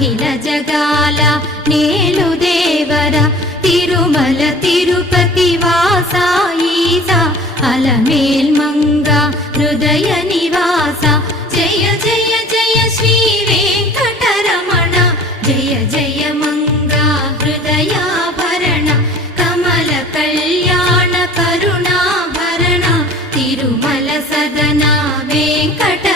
అఖిల జగాల నేలు దేవర తిరుమల తిరుపతి వాస ఈసా అలమేల్ మంగ హృదయ నివాస జయ జయ జయ శ్రీ వెంకటరమణ జయ జయ మంగ హృదయాభరణ కమల కళ్యాణ కరుణాభరణ తిరుమల సదన వెంకట